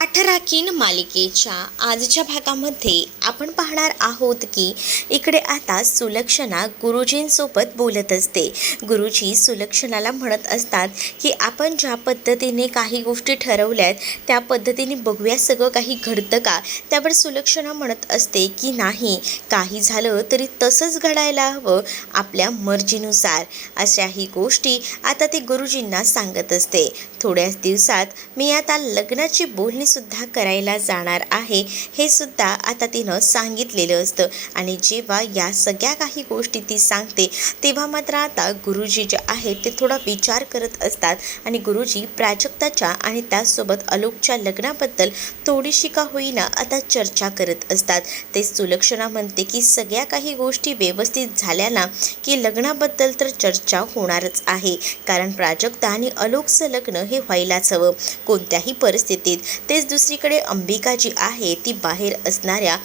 आठराखीन मालिकेच्या आजच्या भागामध्ये आपण पाहणार आहोत की इकडे आता सुलक्षणा गुरुजींसोबत बोलत असते. गुरुजी सुलक्षणाला म्हणत असतात की आपण ज्या पद्धतीने काही गोष्टी ठरवल्यात त्या पद्धतीने बघूया सगळं काही घडतं का. त्यावर सुलक्षणा म्हणत असते की नाही, काही झालं तरी तसंच घडायला हवं आपल्या मर्जीनुसार. अशाही गोष्टी आता ती गुरुजींना सांगत असते. थोड्याच दिवसात मी आता लग्नाची बोलणी सुद्धा करायला जाणार आहे हे सुद्धा आता तिनं सांगितलेलं असतं. आणि जेव्हा या सगळ्या काही गोष्टी ती सांगते तेव्हा मात्र आता गुरुजी जे आहेत ते थोडा विचार करत असतात आणि गुरुजी प्राजक्ताच्या आणि त्याचसोबत आलोकच्या लग्नाबद्दल थोडीशी का होईना आता चर्चा करत असतात. ते सुलक्षणा म्हणते की सगळ्या काही गोष्टी व्यवस्थित झाल्या ना की लग्नाबद्दल तर चर्चा होणारच आहे, कारण प्राजक्ता आणि आलोकचं लग्न हे व्हायलाच हवं कोणत्याही परिस्थितीत. तेच दुसरीकडे अंबिका जी आहे ती बाहेर असणाऱ्या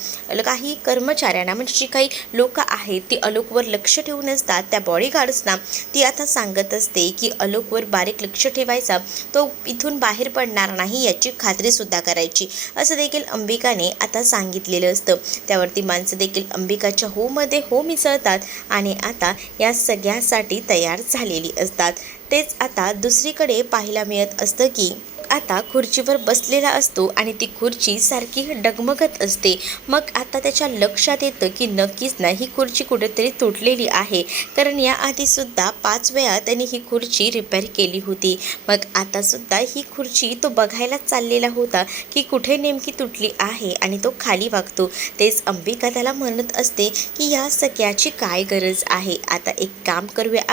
काही कर्मचाऱ्यांना म्हणजे जी काही लोक आहेत ती आलोकवर लक्ष ठेवून असतात त्या बॉडीगार्ड्सना ती आता सांगत असते की आलोकवर बारीक लक्ष ठेवायचा, तो इथून बाहेर पडणार नाही याची खात्रीसुद्धा करायची, असं देखील अंबिकाने आता सांगितलेलं असतं. त्यावरती माणसं देखील अंबिकाच्या होमध्ये हो मिसळतात आणि आता या सगळ्यासाठी तयार झालेली असतात. तेच आता दुसरीकडे पाहायला मिळत असतं की आता खुर्चीवर बसलेला असतो आणि ती खुर्ची सारखी डगमगत असते. मग आता त्याच्या लक्षात येतं की नक्कीच ना ही खुर्ची कुठेतरी तुटलेली आहे, कारण याआधीसुद्धा 5 वेळा त्याने ही खुर्ची रिपेअर केली होती. मग आतासुद्धा ही खुर्ची तो बघायला चाललेला होता की कुठे नेमकी तुटली आहे आणि तो खाली वागतो. तेच अंबिका त्याला म्हणत असते की या सगळ्याची काय गरज आहे, आता एक काम करूया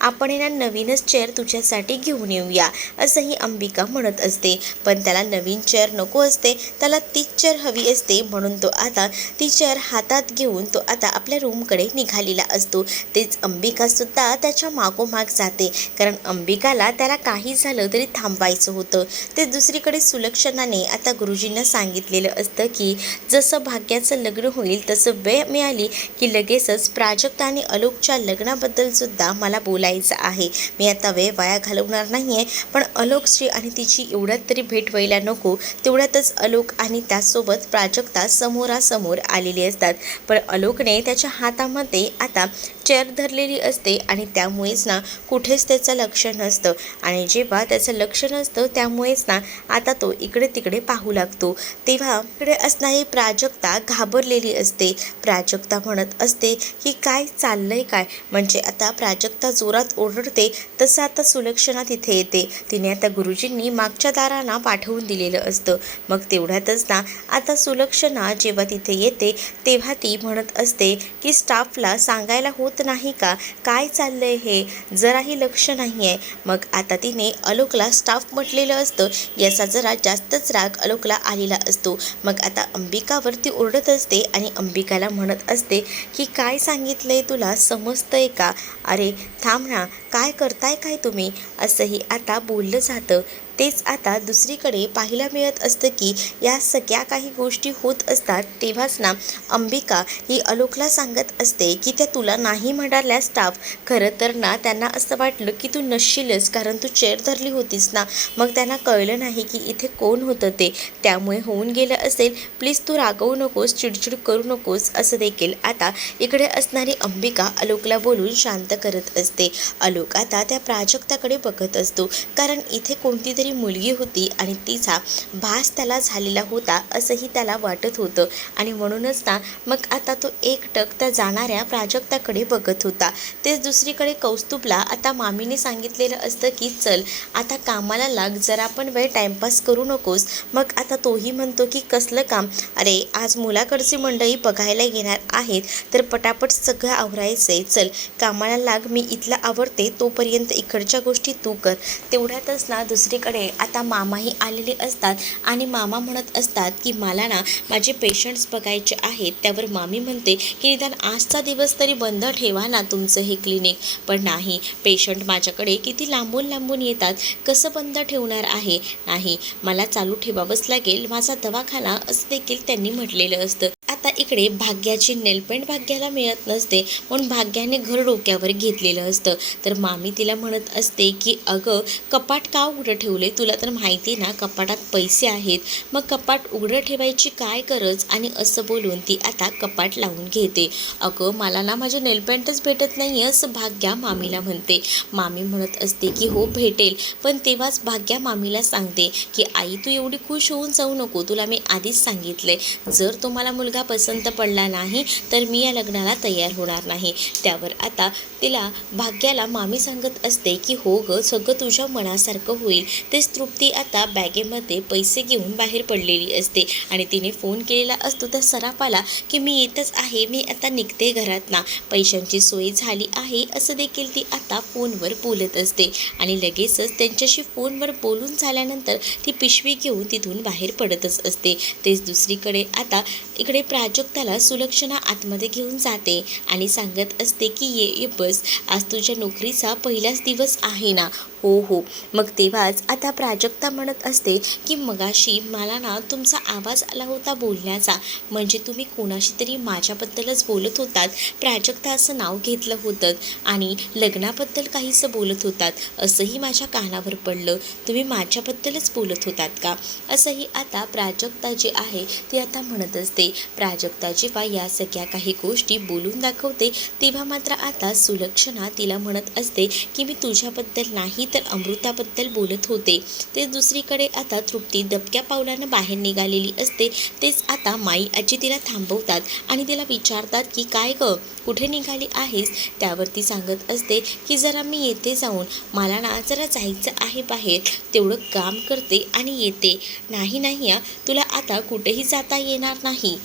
आपण ना नवीनच चेअर तुझ्यासाठी घेऊन येऊया, असंही अंबिका म्हणत असते. पण त्याला नवीन चेअर नको असते, त्याला तीच चेअर हवी असते. म्हणून तो आता ती चेअर हातात घेऊन तो आता आपल्या रूमकडे निघालेला असतो. तेच अंबिका सुद्धा त्याच्या मागोमाग जाते, कारण अंबिकाला त्याला काही झालं तरी थांबायचं होतं. ते दुसरीकडे सुलक्षणाने आता गुरुजींना सांगितलेलं असतं की जसं भाग्याचं लग्न होईल तसं वेळ मिळाली की लगेचच प्राजक्ता आणि आलोकच्या लग्नाबद्दल सुद्धा मला बोलायचं आहे. मी आता वेळ वाया घालवणार नाहीये, पण आलोकची आणि तिची एवढ्यात तरी भेट व्हायला नको. तेवढ्यातच आलोक आणि त्यासोबत प्राजक्ता समोरासमोर आलेली असतात. पण आलोकने त्याच्या हातामध्ये आता चेअर धरलेली असते आणि त्यामुळेच ना कुठेच त्याचं लक्ष नसतं. आणि जेव्हा त्याचं लक्ष नसतं त्यामुळेच ना आता तो इकडे तिकडे पाहू लागतो. तेव्हा इकडे असणारी प्राजक्ता घाबरलेली असते. प्राजक्ता म्हणत असते की काय चाललंय काय, म्हणजे आता प्राजक्ता जोरात ओरडते तसं आता सुलक्षणा तिथे येते. तिने आता गुरुजींनी मागच्या दारांना पाठवून दिलेलं असतं. मग तेवढ्यातच ना आता सुलक्षणा जेव्हा तिथे येते तेव्हा ती म्हणत असते की स्टाफला सांगायला होत नाही का काय चाललंय हे, जराही लक्ष नाही आहे. मग आता तिने आलोकला स्टाफ म्हटलेलं असतं, याचा जरा जास्तच राग आलोकला आलेला असतो. मग आता अंबिकावरती ओरडत असते आणि अंबिकाला म्हणत असते की काय सांगितलंय तुला, समजतंय का, अरे थांब ना, काय करताय काय तुम्ही, असंही आता बोललं जातं. तेच आता दुसरीकडे पाहायला मिळत असतं की या सगळ्या काही गोष्टी होत असतात तेव्हाच ना अंबिका ही आलोकला सांगत असते की त्या तुला नाही म्हणाल्या स्टाफ, खरं तर ना त्यांना असं वाटलं की तू नसशीलच, कारण तू चेअर धरली होतीस ना, मग त्यांना कळलं नाही की इथे कोण होतं ते, त्यामुळे होऊन गेलं असेल, प्लीज तू रागवू नकोस, चिडचिड करू नकोस, असं देखील आता इकडे असणारी अंबिका आलोकला बोलून शांत करत असते. आलोक आता त्या प्राजक्ताकडे बघत असतो, कारण इथे कोणती तरी मुलगी होती आणि तिचा भास त्याला झालेला होता असंही त्याला वाटत होतं. आणि म्हणूनच ना मग आता तो एकटक त्या जाणाऱ्या प्राजक्ताकडे बघत होता. तेच दुसरीकडे कौस्तुभला आता मामीने सांगितलेलं असतं की चल आता कामाला लाग, जरा आपण वेळ टाइमपास करू नकोस. मग आता तोही म्हणतो की कसलं काम, अरे आज मुलाकडची मंडळी बघायला येणार आहेत तर पटापट सगळं आवरायचंय, चल कामाला लाग, मी इथलं आवरते, तोपर्यंत इकडच्या गोष्टी तू कर. तेवढ्यातच ना दुसरीकडे आता मामाही आलेले असतात आणि मामा म्हणत असतात की मला ना माझे पेशंट्स बघायचे आहेत. त्यावर मामी म्हणते की निदान आजचा दिवस तरी बंद ठेवा ना तुमचं हे क्लिनिक. पण नाही, पेशंट माझ्याकडे किती लांबून लांबून येतात, कसं बंद ठेवणार आहे, नाही मला चालू ठेवावंच लागेल माझा दवाखाना, असं देखील त्यांनी म्हटलेलं असतं. आता आता इकडे भाग्याची नेलपेंट भाग्याला मिळत नसते, म्हणून भाग्याने घर डोक्यावर घेतलेलं असतं. तर मामी तिला म्हणत असते की अगं कपाट का उघडं ठेवले, तुला तर माहिती ना कपाटात पैसे आहेत, मग कपाट उघडं ठेवायची काय गरज. आणि असं बोलून ती आता कपाट लावून घेते. अगं मला ना माझं नेलपेंटच भेटत नाही आहे असं भाग्या मामीला म्हणते. मामी म्हणत असते की हो भेटेल, पण तेव्हाच भाग्या मामीला सांगते की आई तू एवढी खुश होऊन जाऊ नको, तुला मी आधीच सांगितले जर तुम्हाला मुलगा पसंत पडला नाही तर मी या लग्नाला तयार होणार नाही. त्यावर आता तिला भाग्याला मामी सांगत असते की हो गं सगळं तुझ्या मनासारखं होईल. तेच तृप्ती आता बॅगेमध्ये पैसे घेऊन बाहेर पडलेली असते आणि तिने फोन केलेला असतो त्या सराफाला की मी येतच आहे, मी आता निघते घरात ना, पैशांची सोय झाली आहे असं देखील ती आता फोनवर बोलत असते. आणि लगेचच त्यांच्याशी फोनवर बोलून झाल्यानंतर ती पिशवी घेऊन तिथून बाहेर पडतच असते. तेच दुसरीकडे आता इकडे प्राजक्ताला सुलक्षणा आतमध्ये घेऊन जाते आणि सांगत असते की ये बस, आज तुझ्या नोकरीचा पहिलाच दिवस आहे ना. हो हो. मग तेव्हाच आता प्राजक्ता म्हणत असते की मगाशी मला ना तुमचा आवाज आला होता बोलण्याचा, म्हणजे तुम्ही कोणाशी तरी माझ्याबद्दलच बोलत होतात, प्राजक्ता असं नाव घेतलं होतं आणि लग्नाबद्दल काहीसं बोलत होतात असंही माझ्या कानावर पडलं, तुम्ही माझ्याबद्दलच बोलत होतात का, असंही आता प्राजक्ता जी आहे ती आता म्हणत असते. प्राजक्ता जेव्हा या सगळ्या काही गोष्टी बोलून दाखवते तेव्हा मात्र आता सुलक्षणा तिला म्हणत असते की मी तुझ्याबद्दल नाही तर अमृताबद्दल बोलत होते. ते दुसरीकडे आता तृप्ती दबक्या पावलानं बाहेर निघालेली असते. तेच आता माई आजी तिला थांबवतात आणि तिला विचारतात की काय गं कुठे निघाली आहेस. त्यावरती सांगत असते की जरा मी येते जाऊन, मला ना जरा जायचं आहे बाहेर, तेवढं काम करते आणि येते. नाही नाही तुला आता कुठेही जाता येणार नाही,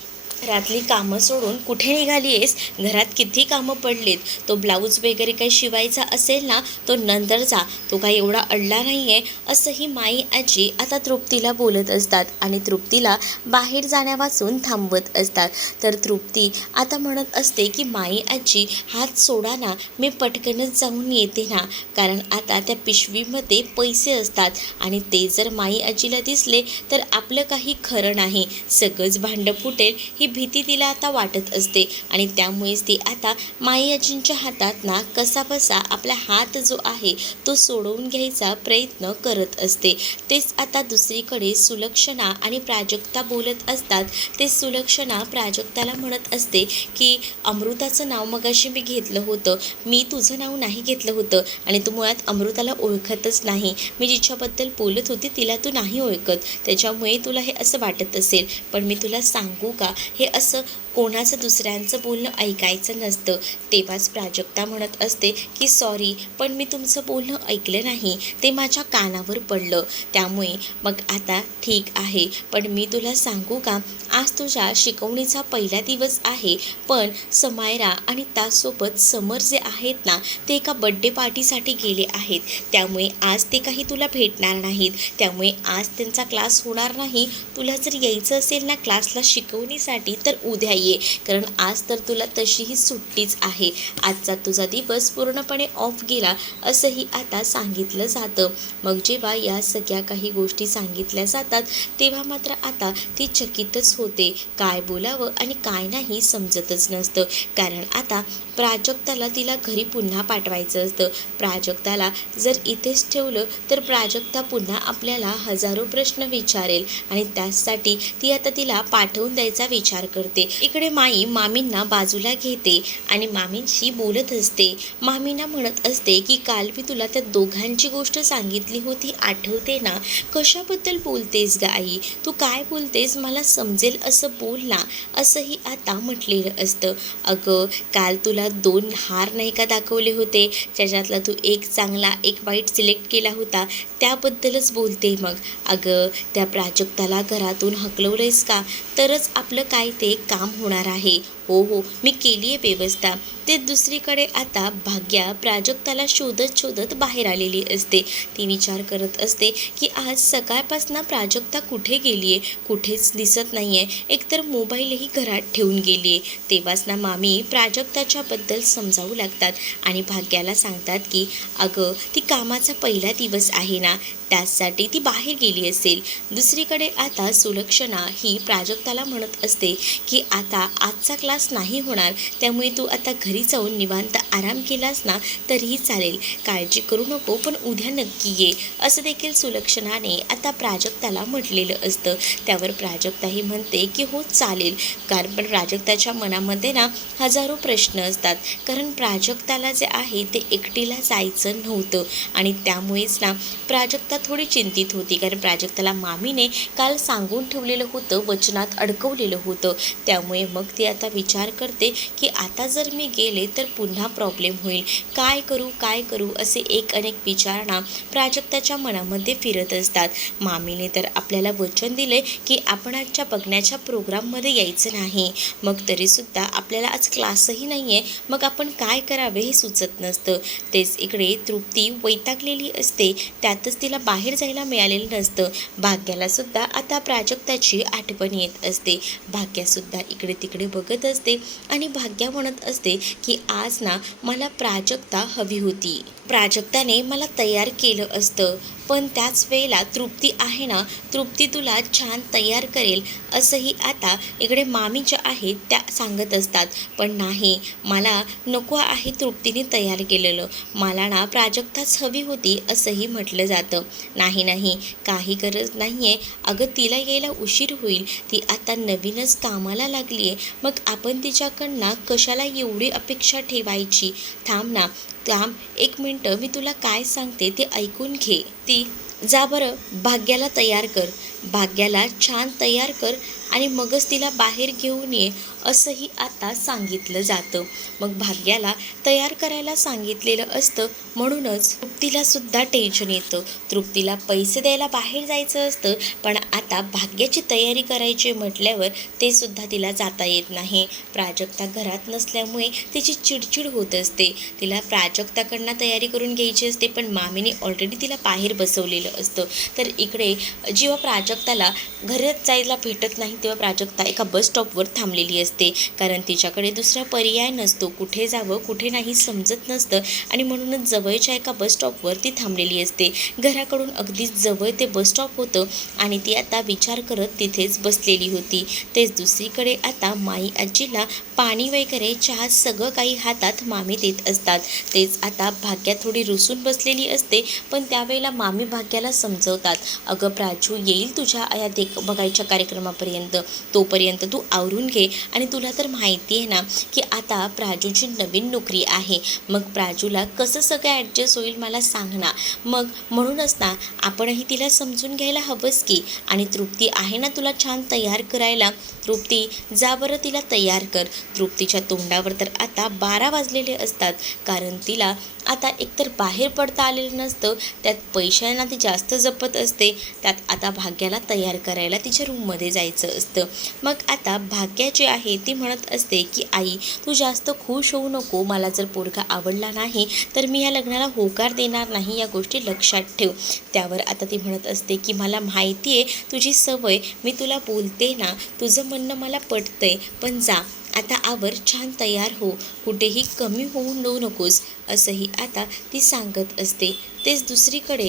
घरातली कामं सोडून कुठे निघाली आहेस, घरात किती कामं पडलेत, तो ब्लाऊज वगैरे काही शिवायचा असेल ना तो नंतर जा, तो काही एवढा अडला नाही आहे, असंही माई आजी आता तृप्तीला बोलत असतात आणि तृप्तीला बाहेर जाण्यापासून थांबवत असतात. तर तृप्ती आता म्हणत असते की माई आजी हात सोडा ना, मी पटकनच जाऊन येते ना, कारण आता त्या पिशवीमध्ये पैसे असतात आणि ते जर माई आजीला दिसले तर आपलं काही खरं नाही, सगळंच भांडं फुटेल ही भीती तिला आता वाटत असते. आणि त्यामुळेच ती आता माई आजींच्या हातात ना कसाबसा आपला हात जो आहे तो सोडवून घ्यायचा प्रयत्न करत असते. तेच आता दुसरीकडे सुलक्षणा आणि प्राजक्ता बोलत असतात. ते सुलक्षणा प्राजक्ताला म्हणत असते की अमृताचं नाव मगाशी मी घेतलं होतं, मी तुझं नाव नाही घेतलं होतं आणि तू मुळात अमृताला ओळखतच नाही, मी जिच्याबद्दल बोलत होती तिला तू नाही ओळखत, त्याच्यामुळे तुला हे असं वाटत असेल, पण मी तुला सांगू का हे असं कोणाचं दुसऱ्यांचं बोलणं ऐकायचं नसतं. तेव्हाच प्राजक्ता म्हणत असते की सॉरी, पण मी तुमचं बोलणं ऐकलं नाही, ते माझ्या कानावर पडलं, त्यामुळे मग आता ठीक आहे, पण मी तुला सांगू का आज तुझ्या शिकवणीचा पहिला दिवस आहे, पण समायरा आणि त्यासोबत समर जे आहेत ना ते एका बड्डे पार्टीसाठी गेले आहेत, त्यामुळे आज ते काही तुला भेटणार नाहीत, त्यामुळे आज त्यांचा क्लास होणार नाही. तुला जर यायचं असेल ना क्लासला शिकवणीसाठी तर उद्या ये, कारण आज तर तुला तशीही सुट्टीच आहे, आजचा तुझा दिवस पूर्णपणे ऑफ गेला असंही आता सांगितलं जातं. मग जेव्हा या सगळ्या काही गोष्टी सांगितल्या जातात तेव्हा मात्र आता ती चकितच होते, काय बोलावं आणि काय नाही समजतच नसतं. कारण आता प्राजक्ताला तिला घरी पुन्हा पाठवायचं असतं. प्राजक्ताला जर इथेच ठेवलं तर प्राजक्ता पुन्हा आपल्याला हजारो प्रश्न विचारेल आणि त्यासाठी ती आता तिला पाठवून द्यायचा विचार करते. इकडे माई मामींना बाजूला घेते आणि मामींशी बोलत असते. मामींना म्हणत असते की काल मी तुला त्या दोघांची गोष्ट सांगितली होती आठवते ना, कशाबद्दल बोलतेस ग आई, तू काय बोलतेस मला समजेल असं बोल ना, असंही आता म्हटलेलं असतं. अगं काल तुला 2 हार नाही का दाखवले होते, त्याच्यातला तू एक चांगला एक वाईट सिलेक्ट केला होता, त्याबद्दलच बोलते. मग अगं त्या प्राजक्ताला घरातून हकलवलंयस का, तरच आपलं काय ते काम होणार आहे. हो हो, मी केली आहे व्यवस्था. ते दुसरीकडे आता भाग्या प्राजक्ताला शोधत शोधत बाहेर आलेली असते. ती विचार करत असते की आज सकाळपासून प्राजक्ता कुठे गेली आहे, कुठेच दिसत नाही आहे. एकतर मोबाईलही घरात ठेवून गेली आहे. तेव्हाच ना मामी प्राजक्ताच्याबद्दल समजावू लागतात आणि भाग्याला सांगतात की अगं ती कामाचा पहिला दिवस आहे ना, त्यासाठी ती बाहेर गेली असेल. दुसरीकडे आता सुलक्षणा ही प्राजक्ताला म्हणत असते की आता आजचा क्लास नाही होणार, त्यामुळे तू आता घरी जाऊन निवांत आराम केलास ना तरीही चालेल, काळजी करू नको, पण उद्या नक्की ये, असं देखील सुलक्षणाने आता प्राजक्ताला म्हटलेलं असतं. त्यावर प्राजक्ताही म्हणते की हो चालेल, कारण पण प्राजक्ताच्या मनामध्ये ना हजारो प्रश्न असतात. कारण प्राजक्ताला जे आहे ते एकटीला जायचं नव्हतं आणि त्यामुळेच ना प्राजक्ता थोडी चिंतित होती. कारण प्राजक्ताला मामीने काल सांगून ठेवलेलं होतं, वचनात अडकवलेलं होतं. त्यामुळे मग ती आता विचार करते की आता जर मी गेले तर पुन्हा प्रॉब्लेम होईल, काय करू असे एक अनेक विचार ना प्राजक्ताच्या मनामध्ये फिरत असतात. मामीने तर आपल्याला वचन दिले की आपण आजच्या बघण्याच्या प्रोग्राममध्ये यायचं नाही, मग तरीसुद्धा आपल्याला आज क्लासही नाही आहे, मग आपण काय करावे हे सुचत नसतं. तेच इकडे तृप्ती वैतागलेली असते, त्यातच तिला बाहेर जायला मिळालेलं नसतं. भाग्याला सुद्धा आता प्राजक्ताची आठवण येत असते. भाग्यासुद्धा इकडे तिकडे बघत असते आणि भाग्या म्हणत असते की आज ना मला प्राजक्ता हवी होती, प्राजक्ताने मला तयार केलं असतं, पण त्याच वेळेला तृप्ती आहे ना, तृप्ती तुला छान तयार करेल असंही आता इकडे मामी ज्या आहेत त्या सांगत असतात. पण नाही, मला नको आहे तृप्तीने तयार केलेलं, मला ना प्राजक्ताच हवी होती असंही म्हटलं जातं. नाही नाही, काही गरज नाही आहे, अगं तिला यायला उशीर होईल, ती आता नवीनच कामाला लागली आहे, मग आपण तिच्याकडनं कशाला एवढी अपेक्षा ठेवायची. थांब ना, थांब एक मिनटं, मी तुला काय सांगते ते ऐकून घे. ती जा बरं भाग्याला तयार कर, भाग्याला छान तयार कर आणि मगच तिला बाहेर घेऊन ये असंही आता सांगितलं जातं. मग भाग्याला तयार करायला सांगितलेलं असतं, म्हणूनच तृप्तीला सुद्धा टेन्शन येतं. तृप्तीला पैसे द्यायला बाहेर जायचं असतं, पण आता भाग्याची तयारी करायची म्हटल्यावर ते सुद्धा तिला जाता येत नाही. प्राजक्ता घरात नसल्यामुळे तिची चिडचिड होत असते. तिला प्राजक्ताकडनं तयारी करून घ्यायची असते, पण मामीने ऑलरेडी तिला बाहेर बसवलेलं असतं. तर इकडे जेव्हा प्राजक्ताला घरात जायला भेटत नाही तेव्हा प्राजक्ता एका बस स्टॉपवर थांबलेली असते. कारण तिच्याकडे दुसरा पर्याय नसतो, कुठे जावं कुठे नाही समजत नसतं आणि म्हणूनच जवळच्या एका बस स्टॉपवर ती थांबलेली असते. घराकडून अगदीच जवळ ते बस स्टॉप होतं आणि ती आता विचार करत तिथेच बसलेली होती. तेच दुसरीकडे आता माई आजीला पाणी वगैरे चहा सगळं काही हातात मामी देत असतात. तेच आता भाग्या थोडी रुसून बसलेली असते, पण त्यावेळेला मामी भाग्याला समजवतात, अगं प्राजू येईल तुझ्या या बघायच्या कार्यक्रमापर्यंत, तोपर्यंत तू आवरून घे. आणि तुला तर माहिती आहे ना की आता प्राजूची नवीन नोकरी आहे, मग प्राजूला कसं सगळं ॲडजस्ट होईल मला सांग ना. मग म्हणूनच ना आपणही तिला समजून घ्यायला हवंच की. आणि तृप्ती आहे ना तुला छान तयार करायला, तृप्ती जा बरं तिला तयार कर. तृप्तीच्या तोंडावर तर आता 12 वाजलेले असतात, कारण तिला आता एकतर बाहेर पडता आलेलं नसतं, त्यात पैशांना ती जास्त जपत असते, त्यात आता भाग्याला तयार करायला तिच्या रूममध्ये जायचं असतं. मग आता भाग्या जी आहे ती म्हणत असते की आई तू जास्त खुश होऊ नको, मला जर पोरगा आवडला नाही तर मी या लग्नाला होकार देणार नाही, या गोष्टी लक्षात ठेव. त्यावर आता ती म्हणत असते की मला माहिती आहे तुझी सवय, मी तुला बोलते ना, तुझं म्हणणं मला पटतंय, पण जा आता आवर, छान तयार हो, कुठेही कमी होऊ देऊ नकोस असंही आता ती सांगत असते. तेच दुसरीकडे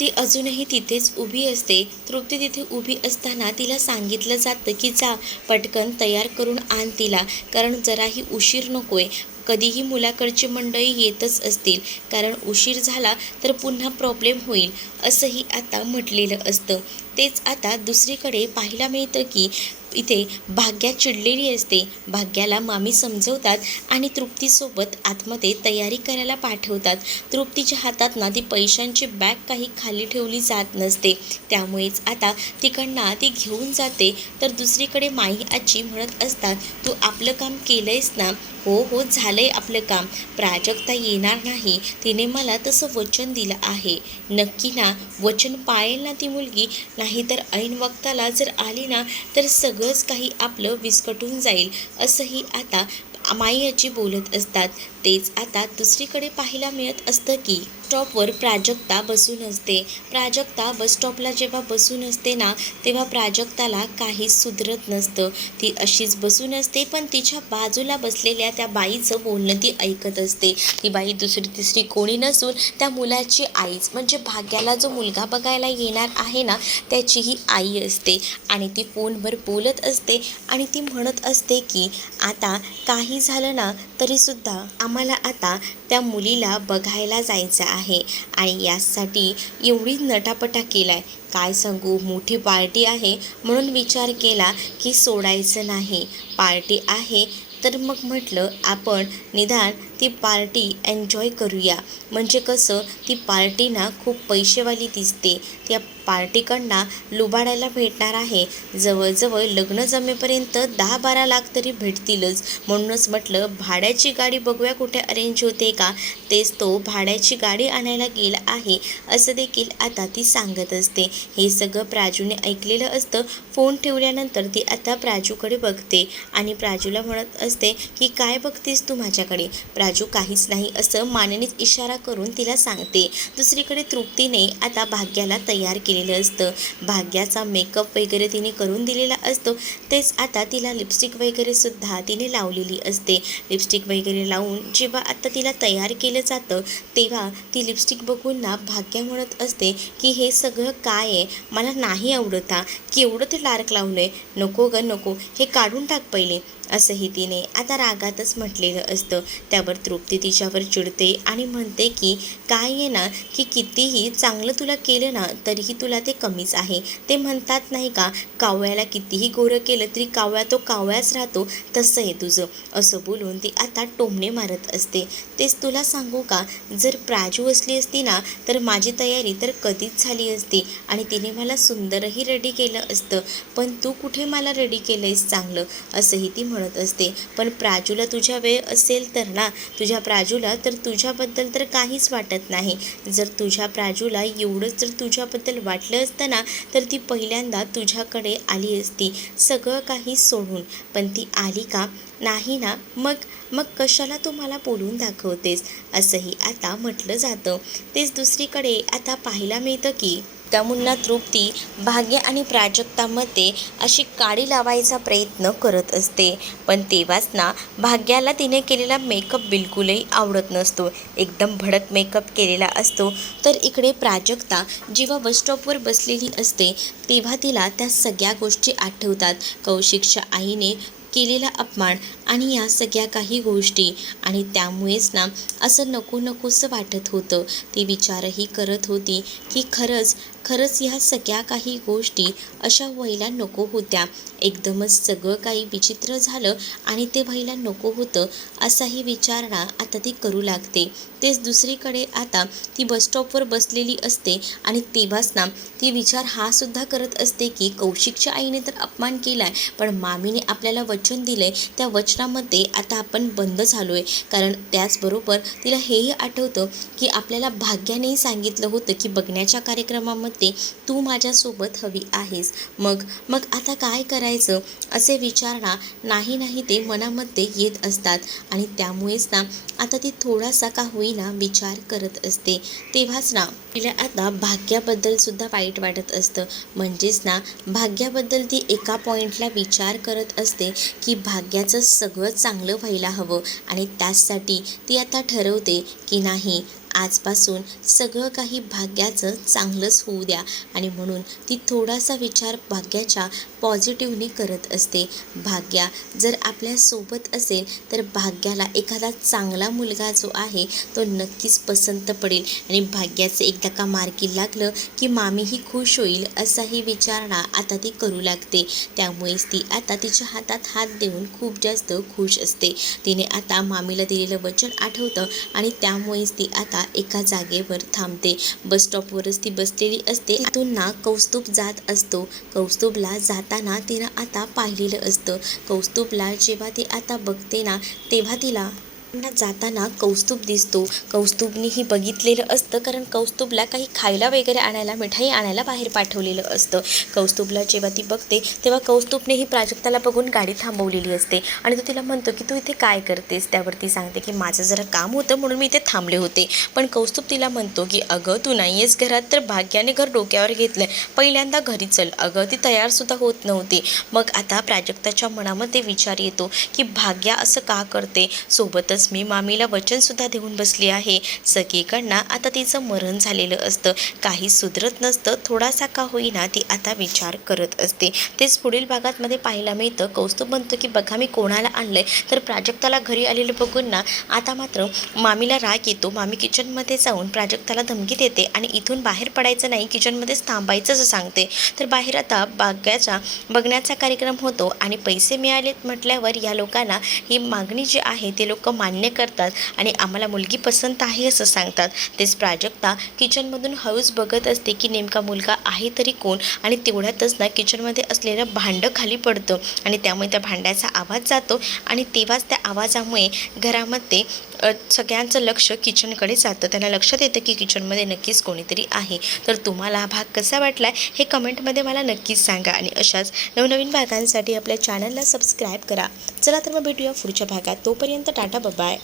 ती अजूनही तिथेच उभी असते. तृप्ती तिथे उभी असताना तिला सांगितलं जातं की जा पटकन तयार करून आण तिला, कारण जराही उशीर नको आहे. कधीही मुलाकडची मंडळी येतच असतील, कारण उशीर झाला तर पुन्हा प्रॉब्लेम होईल असंही आता म्हटलेलं असतं. तेच आता दुसरीकडे पाहायला मिळतं की इथे भाग्या चिडलेली असते. भाग्याला मामी समजवतात आणि तृप्तीसोबत आतमध्ये तयारी करायला पाठवतात. तृप्तीच्या हातात ना ती पैशांची बॅग काही खाली ठेवली जात नसते, त्यामुळेच आता तिकडनं ती घेऊन जाते. तर दुसरीकडे माई आजी म्हणत असतात, तू आपलं काम केलंयस ना. हो हो झालंय आपलं काम, प्राजक्ता येणार नाही, तिने मला तसं वचन दिलं आहे. नक्की ना वचन पाळेल ना ती मुलगी, नाहीतर ऐन वक्ताला जर आली ना तर सगळं सगळंच काही आपलं विस्कटून जाईल असंही आता माई आजी बोलत असतात. तेच आता दुसरीकडे पाहायला मिळत असतं की स्टॉपवर प्राजक्ता बसून असते. प्राजक्ता बसस्टॉपला जेव्हा बसून असते ना, तेव्हा प्राजक्ताला काहीच सुधरत नसतं. ती अशीच बसून असते, पण तिच्या बाजूला बसलेल्या त्या बाईचं बोलणं ती ऐकत असते. ती बाई दुसरी तिसरी कोणी नसून त्या मुलाची आईच म्हणजे भाग्याला जो मुलगा बघायला येणार आहे ना, त्याची ही आई असते. आणि ती फोनवर बोलत असते आणि ती म्हणत असते की आता काही झालं ना तरीसुद्धा आम्हाला आता त्या मुलीला बघायला जायचं आहे आणि यासाठी एवढी नटापटा केलाय, काय सांगू. मोठी पार्टी आहे म्हणून विचार केला की सोडायचं नाही. पार्टी आहे तर मग म्हटलं आपण निदान ती पार्टी एन्जॉय करूया. म्हणजे कसं, ती पार्टी ना खूप पैसेवाली दिसते. त्या पार्टीकडनं लुबाडायला भेटणार आहे. जवळजवळ लग्न जमेपर्यंत 10-12 लाख तरी भेटतीलच. म्हणूनच म्हटलं भाड्याची गाडी बघूया कुठे अरेंज होते का. तेच तो भाड्याची गाडी आणायला गेला आहे असं देखील आता ती सांगत असते. हे सगळं प्राजूने ऐकलेलं असतं. फोन ठेवल्यानंतर ती आता प्राजूकडे बघते आणि प्राजूला म्हणत असते की काय बघतेस तू माझ्याकडे. प्राजू काहीच नाही असं मानेनेच इशारा करून तिला सांगते. दुसरीकडे तृप्तीने आता भाग्याला तयार केलेलं असतं. भाग्याचा मेकअप वगैरे तिने करून दिलेला असतो. तेच आता तिला लिपस्टिक वगैरे सुद्धा तिने लावलेली असते. लिपस्टिक वगैरे लावून जेव्हा आता तिला तयार केलं जातं तेव्हा ती लिपस्टिक बघून ना भाग्या म्हणत असते की हे सगळं काय आहे, मला नाही आवडत. केवढं ते डार्क लावलंय, नको ग नको, हे काढून टाक पहिले, असंही तिने आता रागातच म्हटलेलं असतं. त्यावर तृप्ती तिच्यावर चिडते आणि म्हणते की काय आहे ना की कितीही चांगलं तुला केलं ना तरीही तुला ते कमीच आहे. ते म्हणतात नाही का, कावळ्याला कितीही गोरं केलं तरी कावळा तो कावळाच राहतो, तसं आहे तुझं, असं बोलून ती आता टोमणे मारत असते. तेच तुला सांगू का, जर प्राजू असली असती ना तर माझी तयारी तर कधीच झाली असती आणि तिने मला सुंदरही रेडी केलं असतं, पण तू कुठे मला रेडी केलंयस चांगलं, असंही ती म्हणत असते. पण प्राजूला तुझ्या वेळ असेल तर ना, तुझ्या प्राजूला तर तुझ्याबद्दल तर काहीच वाटत नाही. जर तुझ्या प्राजूला एवढंच जर तुझ्याबद्दल वाटलं असतं ना तर ती पहिल्यांदा तुझ्याकडे आली असती सगळं काही सोडून. पण ती आली का नाही ना, मग कशाला तू मला बोलून दाखवतेस, असंही आता म्हटलं जातं. तेच दुसरीकडे आता पाहायला मिळतं की त्यामुळं तृप्ती भाग्य आणि प्राजक्तामध्ये अशी काडी लावायचा प्रयत्न करत असते. पण तेव्हाच ना भाग्याला तिने केलेला मेकअप बिलकुलही आवडत नसतो. एकदम भडक मेकअप केलेला असतो. तर इकडे प्राजक्ता जेव्हा बसस्टॉपवर बसलेली असते तेव्हा तिला त्या सगळ्या गोष्टी आठवतात. कौशिकच्या आईने केलेला अपमान आणि या सगळ्या काही गोष्टी, आणि त्यामुळेच ना असं नको नकोसं वाटत होतं. ती विचारही करत होती की खरंच ह्या सगळ्या काही गोष्टी अशा व्हायला नको होत्या. एकदमच सगळं काही विचित्र झालं आणि ते व्हायला नको होतं असाही विचार ना आता ती करू लागते. तेच दुसरीकडे आता ती बसस्टॉपवर बसलेली असते आणि तेव्हाच ना ती विचार हा सुद्धा करत असते की कौशिकच्या आईने तर अपमान केला आहे, पण मामीने आपल्याला वचन दिलं आहे, त्या वचनामध्ये आता आपण बंद झालो आहे. कारण त्याचबरोबर तिला हेही आठवतं की आपल्याला भाग्यानेही सांगितलं होतं की बघण्याच्या कार्यक्रमामध्ये तू माझ्यासोबत हवी आहेस. मग आता काय करायचं असे विचार ना नाही ते मनामध्ये येत असतात आणि त्यामुळेच ना आता ती थोडासा का होईना विचार करत असते. तेव्हाच ना तिला आता भाग्याबद्दल सुद्धा वाईट वाटत असतं. म्हणजेच ना भाग्याबद्दल ती एका पॉईंटला विचार करत असते की भाग्याचं सगळं चांगलं व्हायला हवं आणि त्याचसाठी ती आता ठरवते की नाही, आजपासून सगळं काही भाग्याचं चांगलंच होऊ द्या. आणि म्हणून ती थोडासा विचार भाग्याच्या पॉझिटिव्हली करत असते. भाग्या जर आपल्यासोबत असेल तर भाग्याला एखादा चांगला मुलगा जो आहे तो नक्कीच पसंत पडेल आणि भाग्याचं एकदा का मार्गी लागलं की मामीही खुश होईल असाही विचार ना आता ती करू लागते. त्यामुळेच ती आता तिच्या हातात हात देऊन खूप जास्त खुश असते. तिने आता मामीला दिलेलं वचन आठवतं आणि त्यामुळेच ती आता एका जागेवर थांबते. बसस्टॉपवरच ती बसलेली असते. इथून ना कौस्तुभ जात असतो. कौस्तुभला जाताना तिनं आता पाहिलेलं असतं. कौस्तुभला जेव्हा ती आता बघते ना तेव्हा तिला त्यांना जाताना कौस्तुभ दिसतो. कौस्तुभनेही बघितलेलं असतं, कारण कौस्तुभला काही खायला वगैरे आणायला, मिठाई आणायला बाहेर पाठवलेलं असतं. कौस्तुभला जेव्हा ती बघते तेव्हा कौस्तुभनेही प्राजक्ताला बघून गाडी थांबवलेली असते आणि तो तिला म्हणतो की तू इथे काय करतेस. त्यावरती सांगते की माझं जरा काम होतं म्हणून मी इथे थांबले होते. पण कौस्तुभ तिला म्हणतो की अगं तू नाही आहेस घरात तर भाग्याने घर डोक्यावर घेतलंय, पहिल्यांदा घरी चल. अगं ती तयारसुद्धा होत नव्हती. मग आता प्राजक्ताच्या मनामध्ये विचार येतो की भाग्या असं का करते. सोबतच मी मामीला वचनसुद्धा देऊन बसली आहे. सगळीकडनं आता तिचं मरण झालेलं असतं, काही सुधरत नसतं. थोडासा का होईना ती आता विचार करत असते. तेच पुढील भागात पाहायला मिळतं. कौस्तुभ म्हणतो की बघा मी कोणाला आणलंय. तर प्राजक्ताला घरी आलेलं बघून ना आता मात्र मामीला राग येतो. मामी किचनमध्ये जाऊन प्राजक्ताला धमकी देते आणि इथून बाहेर पडायचं नाही, किचनमध्येच थांबायचं असं सांगते. तर बाहेर आता भाग्याचा बघण्याचा कार्यक्रम होतो आणि पैसे मिळालेत म्हटल्यावर या लोकांना ही मागणी जी आहे ते लोक मान्य करतात आणि आम्हाला मुलगी पसंत आहे असं सांगतात. तेच प्राजक्ता किचनमधून हळूच बघत असते की नेमका मुलगा आहे तरी कोण. आणि तेवढ्यातच ना किचनमध्ये असलेलं भांडं खाली पडतं आणि त्यामुळे त्या भांड्याचा आवाज जातो आणि तेव्हाच त्या आवाजामुळे घरामध्ये सगळ्यांचं लक्ष किचनकडे जातं. त्यांना लक्षात येतं की किचनमध्ये नक्कीच कोणीतरी आहे. तर तुम्हाला हा भाग कसा वाटला हे कमेंटमध्ये मला नक्कीच सांगा आणि अशाच नवनवीन भागांसाठी आपल्या चॅनलला सबस्क्राईब करा. चला तर मग भेटूया पुढच्या भागात. तोपर्यंत टाटा बाय.